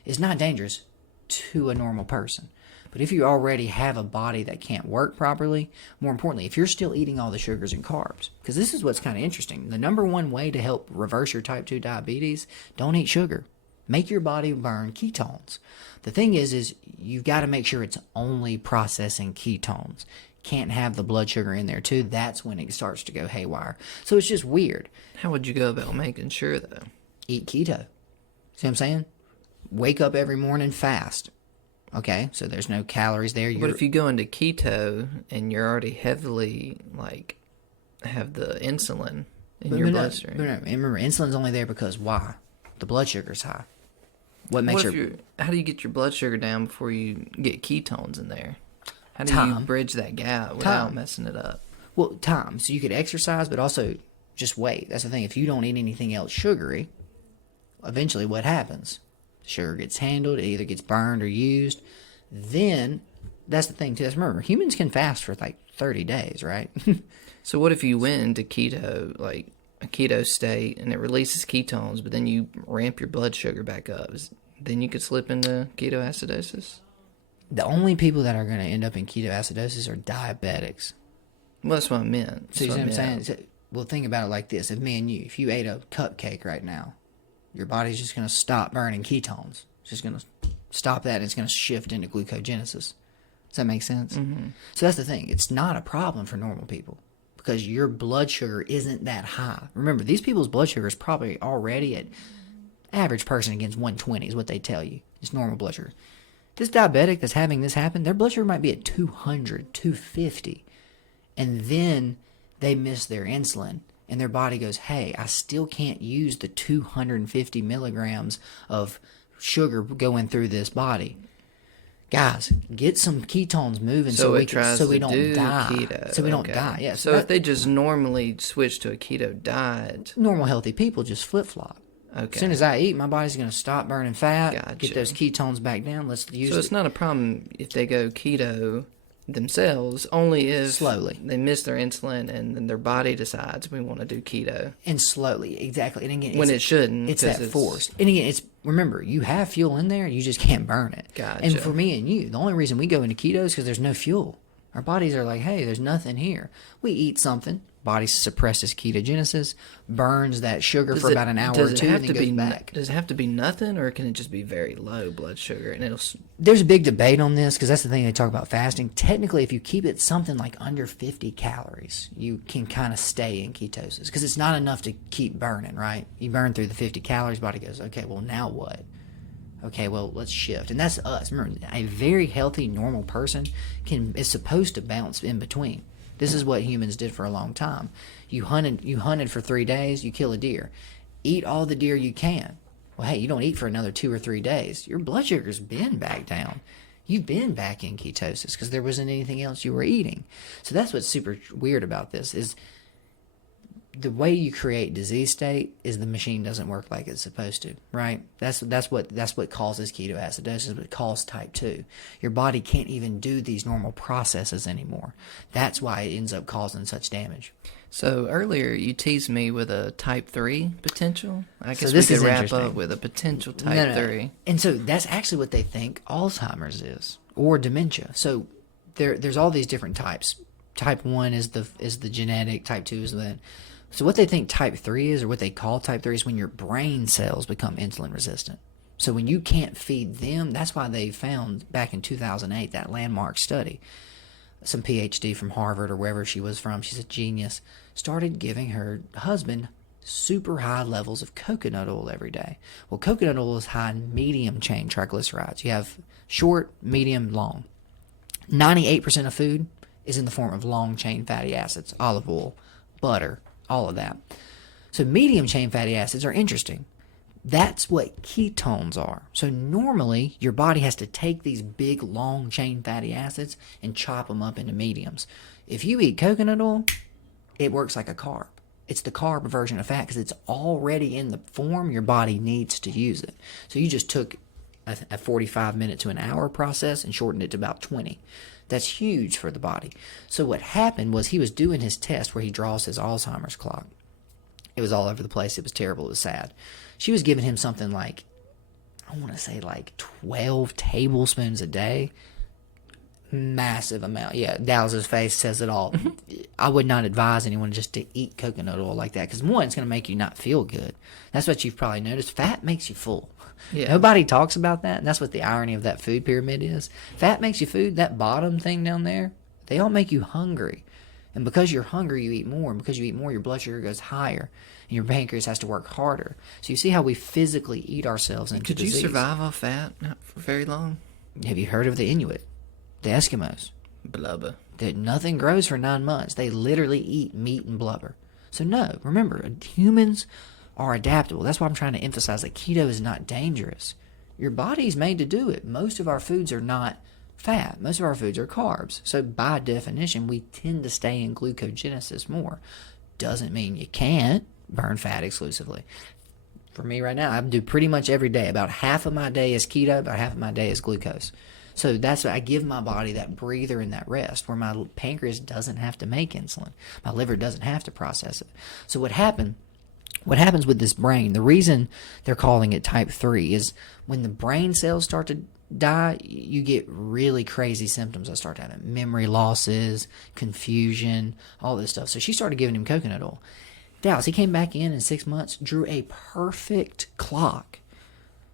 is not dangerous to a normal person. But if you already have a body that can't work properly, more importantly, if you're still eating all the sugars and carbs, because this is what's kind of interesting. The number one way to help reverse your type 2 diabetes, don't eat sugar. Make your body burn ketones. The thing is you've got to make sure it's only processing ketones. Can't have the blood sugar in there too. That's when it starts to go haywire. So it's just weird. How would you go about making sure, though? Eat keto. See what I'm saying? Wake up every morning, fast. Okay, so there's no calories there. But if you go into keto and you're already heavily, have the insulin in your bloodstream. But remember, insulin's only there because why? The blood sugar's high. How do you get your blood sugar down before you get ketones in there? How do you bridge that gap without messing it up? Well, time. So you could exercise, but also just wait. That's the thing. If you don't eat anything else sugary, eventually what happens? Sugar gets handled, it either gets burned or used. Then, that's the thing too. Remember, humans can fast for 30 days, right? So what if you went into keto, like a keto state, and it releases ketones, but then you ramp your blood sugar back up? Then you could slip into ketoacidosis? The only people that are going to end up in ketoacidosis are diabetics. Well, that's what I meant. So you see what I'm saying? Well, think about it like this. If you ate a cupcake right now, your body's just going to stop burning ketones. It's just going to stop that, and it's going to shift into glucogenesis. Does that make sense? Mm-hmm. So that's the thing. It's not a problem for normal people because your blood sugar isn't that high. Remember, these people's blood sugar is probably already at average person against 120 is what they tell you. It's normal blood sugar. This diabetic that's having this happen, their blood sugar might be at 200, 250. And then they miss their insulin. And their body goes, hey, I still can't use the 250 milligrams of sugar going through this body. Guys, get some ketones moving so we don't die. Keto. So we don't die. Yeah. So if they just normally switch to a keto diet. Normal healthy people just flip-flop. Okay. As soon as I eat, my body's going to stop burning fat, Gotcha. Get those ketones back down. Let's use it. So it's not a problem if they go keto themselves, only if slowly they miss their insulin and then their body decides we want to do keto. And slowly, exactly. And again, when it shouldn't. It's forced. And again, remember, you have fuel in there, you just can't burn it. Gotcha. And for me and you, the only reason we go into keto is because there's no fuel. Our bodies are like, hey, there's nothing here. We eat something, body suppresses ketogenesis, burns that sugar for about an hour or two, and then goes back. Does it have to be nothing, or can it just be very low blood sugar? And there's a big debate on this, because that's the thing they talk about fasting. Technically, if you keep it something like under 50 calories, you can kind of stay in ketosis, because it's not enough to keep burning, right? You burn through the 50 calories, body goes, okay, well, now what? Okay, well, let's shift. And that's us. Remember, a very healthy, normal person is supposed to bounce in between. This is what humans did for a long time. You hunted for 3 days, you kill a deer. Eat all the deer you can. Well, hey, you don't eat for another 2 or 3 days. Your blood sugar's been back down. You've been back in ketosis because there wasn't anything else you were eating. So that's what's super weird about this is the way you create disease state is the machine doesn't work like it's supposed to, right? That's what causes ketoacidosis, what causes type 2. Your body can't even do these normal processes anymore. That's why it ends up causing such damage. So earlier you teased me with a type 3 potential. I guess this we is could wrap interesting. up with a potential type 3. And so that's actually what they think Alzheimer's is, or dementia. So there's all these different types. Type 1 is the genetic, type 2 is the... So what they think type 3 is, or what they call type 3, is when your brain cells become insulin resistant. So when you can't feed them, that's why they found back in 2008 that landmark study. Some PhD from Harvard or wherever she was from, she's a genius, started giving her husband super high levels of coconut oil every day. Well, coconut oil is high in medium chain triglycerides. You have short, medium, long. 98% of food is in the form of long chain fatty acids, olive oil, butter, all of that. So medium chain fatty acids are interesting. That's what ketones are. So normally your body has to take these big long chain fatty acids and chop them up into mediums. If you eat coconut oil, it works like a carb. It's the carb version of fat because it's already in the form your body needs to use it. So you just took a 45-minute to an hour process and shortened it to about 20. That's huge for the body. So what happened was he was doing his test where he draws his Alzheimer's clock. It was all over the place. It was terrible. It was sad. She was giving him something like, I want to say like 12 tablespoons a day. Massive amount. Yeah, Dow's face says it all. I would not advise anyone just to eat coconut oil like that because one, it's going to make you not feel good. That's what you've probably noticed. Fat makes you full. Yeah. Nobody talks about that, and that's what the irony of that food pyramid is. Fat makes you food. That bottom thing down there, they all make you hungry. And because you're hungry, you eat more. And because you eat more, your blood sugar goes higher. And your pancreas has to work harder. So you see how we physically eat ourselves into disease. Could you survive off fat for very long? Have you heard of the Inuit? The Eskimos? Blubber. That nothing grows for 9 months. They literally eat meat and blubber. So no, remember, humans are adaptable. That's why I'm trying to emphasize that keto is not dangerous. Your body's made to do it. Most of our foods are not fat. Most of our foods are carbs. So by definition, we tend to stay in glucogenesis more. Doesn't mean you can't burn fat exclusively. For me right now, I do pretty much every day. About half of my day is keto, about half of my day is glucose. So that's what I give my body, that breather and that rest, where my pancreas doesn't have to make insulin. My liver doesn't have to process it. So what happens with this brain, the reason they're calling it type 3 is when the brain cells start to die, you get really crazy symptoms. I start having memory losses, confusion, all this stuff. So she started giving him coconut oil. Dallas, he came back in 6 months, drew a perfect clock.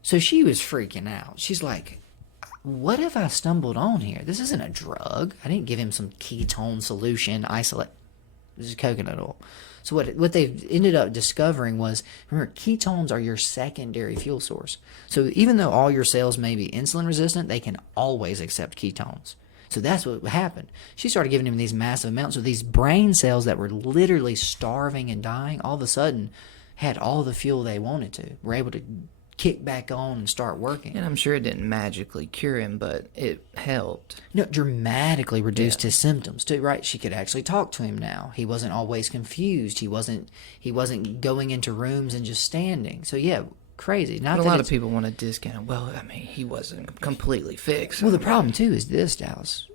So she was freaking out. She's like, what have I stumbled on here? This isn't a drug. I didn't give him some ketone solution, isolate. This is coconut oil. So what they've ended up discovering was, remember, ketones are your secondary fuel source. So even though all your cells may be insulin resistant, they can always accept ketones. So that's what happened. She started giving him these massive amounts. So these brain cells that were literally starving and dying, all of a sudden had all the fuel they wanted to. Were able to kick back on and start working. And I'm sure it didn't magically cure him, but it helped. No, dramatically reduced his symptoms too, right? She could actually talk to him now. He wasn't always confused. He wasn't going into rooms and just standing. So yeah, crazy. Not but a lot of people want to discount. Well, I mean, he wasn't completely fixed. Well, the problem too is this, Dallas.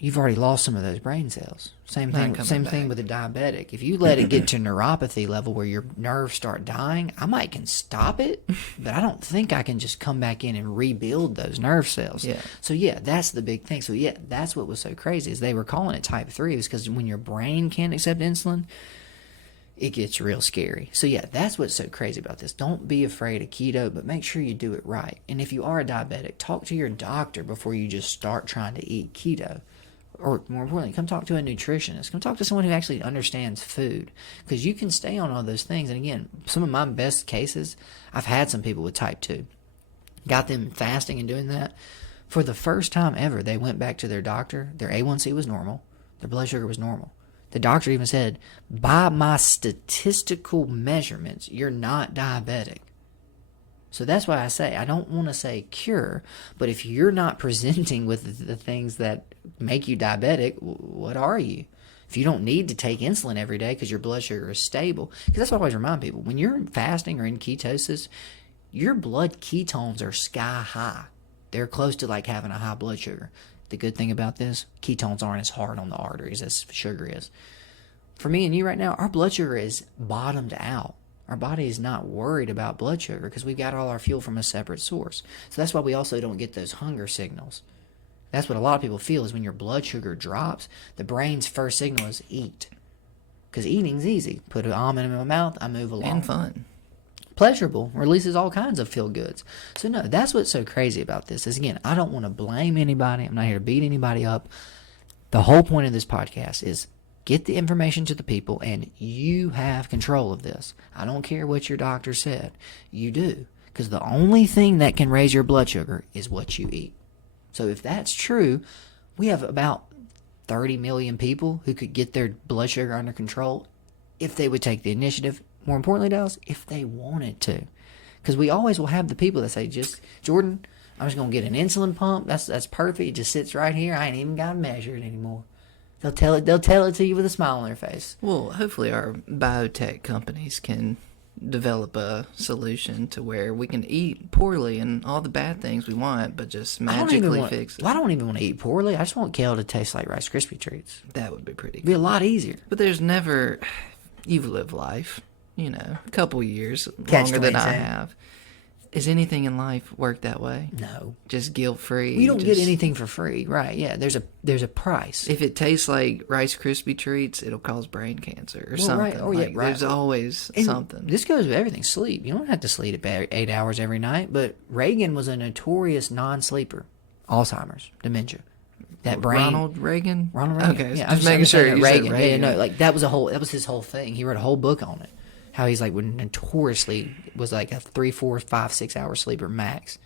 You've already lost some of those brain cells. Same thing with a diabetic. If you let it get to neuropathy level where your nerves start dying, I might can stop it, but I don't think I can just come back in and rebuild those nerve cells. Yeah. So yeah, that's the big thing. So yeah, that's what was so crazy is they were calling it type 3 is because when your brain can't accept insulin, it gets real scary. So yeah, that's what's so crazy about this. Don't be afraid of keto, but make sure you do it right. And if you are a diabetic, talk to your doctor before you just start trying to eat keto. Or more importantly, come talk to a nutritionist. Come talk to someone who actually understands food. Because you can stay on all those things. And again, some of my best cases, I've had some people with type 2. Got them fasting and doing that. For the first time ever, they went back to their doctor. Their A1C was normal. Their blood sugar was normal. The doctor even said, by my statistical measurements, you're not diabetic. So that's why I say I don't want to say cure, but if you're not presenting with the things that make you diabetic, what are you? If you don't need to take insulin every day because your blood sugar is stable, because that's what I always remind people, when you're fasting or in ketosis, your blood ketones are sky high. They're close to like having a high blood sugar. The good thing about this, ketones aren't as hard on the arteries as sugar is. For me and you right now, our blood sugar is bottomed out. Our body is not worried about blood sugar because we've got all our fuel from a separate source. So that's why we also don't get those hunger signals. That's what a lot of people feel is when your blood sugar drops, the brain's first signal is eat. Because eating's easy. Put an almond in my mouth, I move along. And fun. Pleasurable, releases all kinds of feel goods. So no, that's what's so crazy about this is, again, I don't want to blame anybody. I'm not here to beat anybody up. The whole point of this podcast is get the information to the people, and you have control of this. I don't care what your doctor said. You do. Because the only thing that can raise your blood sugar is what you eat. So if that's true, we have about 30 million people who could get their blood sugar under control if they would take the initiative. More importantly, Dallas, if they wanted to. Because we always will have the people that say, just, Jordan, I'm just going to get an insulin pump. That's perfect. It just sits right here. I ain't even got to measure it anymore. They'll tell it to you with a smile on their face. Well, hopefully our biotech companies can develop a solution to where we can eat poorly and all the bad things we want, but just magically fix it. Well, I don't even want to eat poorly. I just want kale to taste like Rice Krispie treats. That would be pretty It'd be a lot easier. But there's never... You've lived life, a couple years Catch longer than I 22. have. Is anything in life work that way? No. Just guilt-free? You don't get anything for free, right? Yeah, there's a price. If it tastes like Rice Krispie treats, it'll cause brain cancer or something. Right. Oh, yeah, right. There's always And something. This goes with everything. Sleep. You don't have to sleep 8 hours every night, but Reagan was a notorious non-sleeper. Alzheimer's, dementia. That brain. Ronald Reagan? Ronald Reagan. Okay, yeah, just making sure you said Reagan. Reagan. Yeah, no, like that was his whole thing. He wrote a whole book on it. How he's like notoriously was like a 3, 4, 5, 6 hour sleeper max.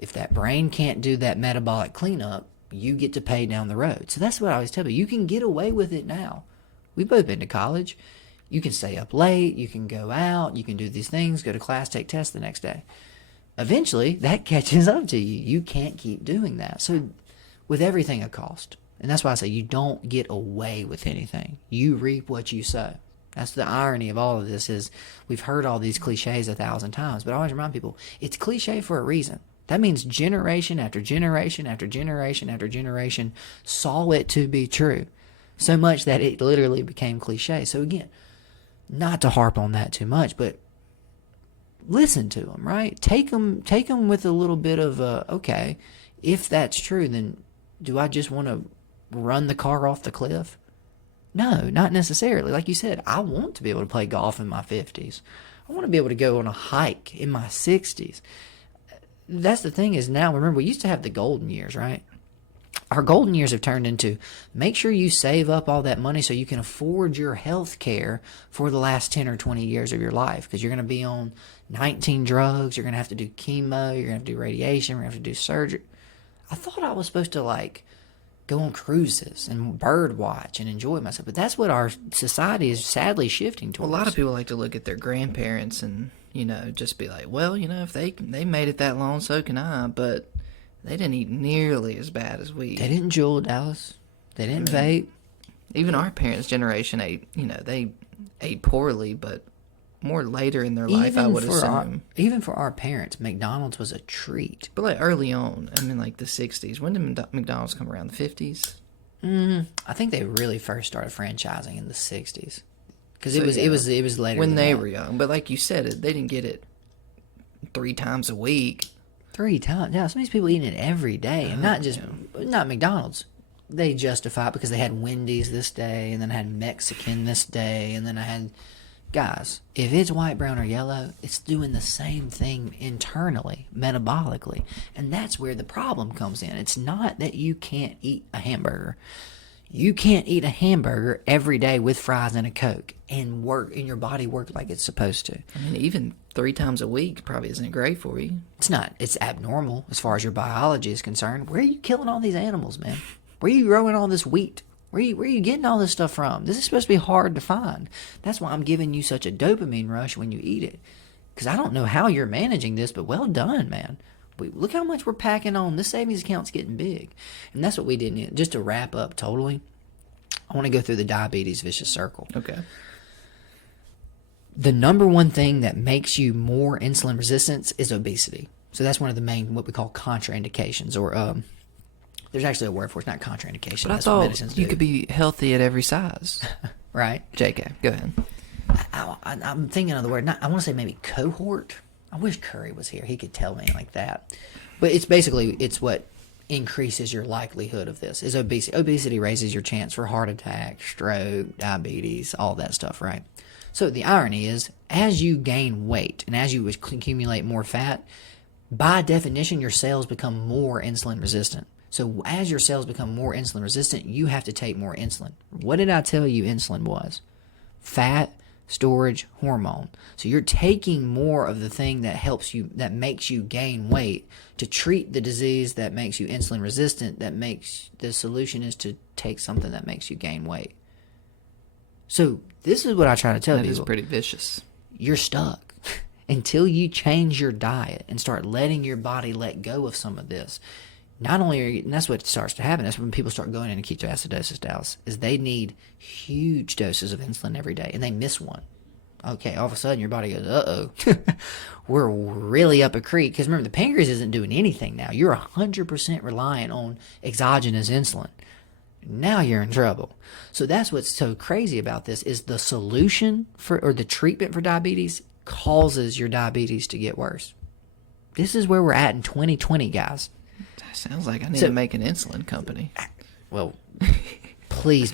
If that brain can't do that metabolic cleanup, you get to pay down the road. So that's what I always tell you. You can get away with it now. We've both been to college. You can stay up late. You can go out. You can do these things. Go to class, take tests the next day. Eventually, that catches up to you. You can't keep doing that. So with everything a cost. And that's why I say you don't get away with anything. You reap what you sow. That's the irony of all of this is we've heard all these cliches 1,000 times, but I always remind people, it's cliche for a reason. That means generation after generation after generation after generation saw it to be true. So much that it literally became cliche. So again, not to harp on that too much, but listen to them, right? Take them with a little bit of, okay, if that's true, then do I just want to run the car off the cliff? No, not necessarily. Like you said, I want to be able to play golf in my 50s. I want to be able to go on a hike in my 60s. That's the thing is now, remember, we used to have the golden years, right? Our golden years have turned into make sure you save up all that money so you can afford your health care for the last 10 or 20 years of your life because you're going to be on 19 drugs. You're going to have to do chemo. You're going to have to do radiation. You're going to have to do surgery. I thought I was supposed to go on cruises and bird watch and enjoy myself. But that's what our society is sadly shifting towards. Well, a lot of people like to look at their grandparents and, just be like, well, if they made it that long, so can I. But they didn't eat nearly as bad as we. They didn't jewel, Dallas. They didn't vape. Even our parents' generation ate, they ate poorly, but more later in their life, I would assume. Even for our parents, McDonald's was a treat. But early on, like the 60s. When did McDonald's come around? The 50s? I think they really first started franchising in the 60s. Because it was later when than they that. were young. But like you said, they didn't get it 3 times a week. 3 times? Yeah, some of these people eating it every day. And not McDonald's. They justify it because they had Wendy's this day, and then I had Mexican this day, and then I had... Guys, if it's white, brown, or yellow, it's doing the same thing internally, metabolically. And that's where the problem comes in. It's not that you can't eat a hamburger. You can't eat a hamburger every day with fries and a Coke and your body work like it's supposed to. I mean, even 3 times a week probably isn't great for you. It's not. It's abnormal as far as your biology is concerned. Where are you killing all these animals, man? Where are you growing all this wheat? Where are you getting all this stuff from? This is supposed to be hard to find. That's why I'm giving you such a dopamine rush when you eat it. Because I don't know how you're managing this, but well done, man. Look how much we're packing on. This savings account's getting big. And that's what we did. Just to wrap up totally, I want to go through the diabetes vicious circle. Okay. The number one thing that makes you more insulin resistant is obesity. So that's one of the main, what we call contraindications, or there's actually a word for it. It's not contraindication. But I That's what thought medicines you do. could be healthy at every size. Right? JK, go ahead. I'm thinking of the word. I want to say maybe cohort. I wish Curry was here. He could tell me like that. But it's basically, it's what increases your likelihood of this, is obesity. Obesity raises your chance for heart attack, stroke, diabetes, all that stuff, right? So the irony is, as you gain weight and as you accumulate more fat, by definition, your cells become more insulin resistant. So as your cells become more insulin resistant, you have to take more insulin. What did I tell you insulin was? Fat storage hormone. So you're taking more of the thing that helps you, that makes you gain weight, to treat the disease that makes you insulin resistant. The solution is to take something that makes you gain weight. So this is what I try to tell people. That is pretty vicious. You're stuck until you change your diet and start letting your body let go of some of this. Not only are you, and that's what starts to happen. That's when people start going into ketoacidosis, Dallas, is they need huge doses of insulin every day, and they miss one. Okay, all of a sudden your body goes, uh-oh, we're really up a creek. Because remember, the pancreas isn't doing anything now. You're 100% reliant on exogenous insulin. Now you're in trouble. So that's what's so crazy about this, is the solution for, or the treatment for diabetes causes your diabetes to get worse. This is where we're at in 2020, guys. That sounds like I need to make an insulin company. Well, please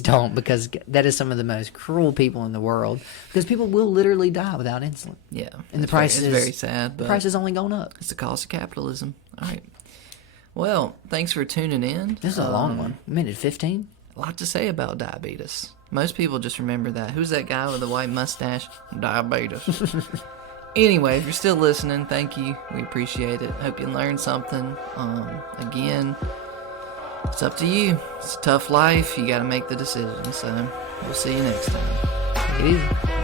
don't, because that is some of the most cruel people in the world, because people will literally die without insulin. Yeah. And the price is very sad. But the price has only gone up. It's the cost of capitalism. All right. Well, thanks for tuning in. This is a long one. We made it 15. A lot to say about diabetes. Most people just remember that. Who's that guy with the white mustache? Diabetes. Anyway, if you're still listening, thank you. We appreciate it. Hope you learned something. Again, it's up to you. It's a tough life. You got to make the decision. So we'll see you next time. Take it easy.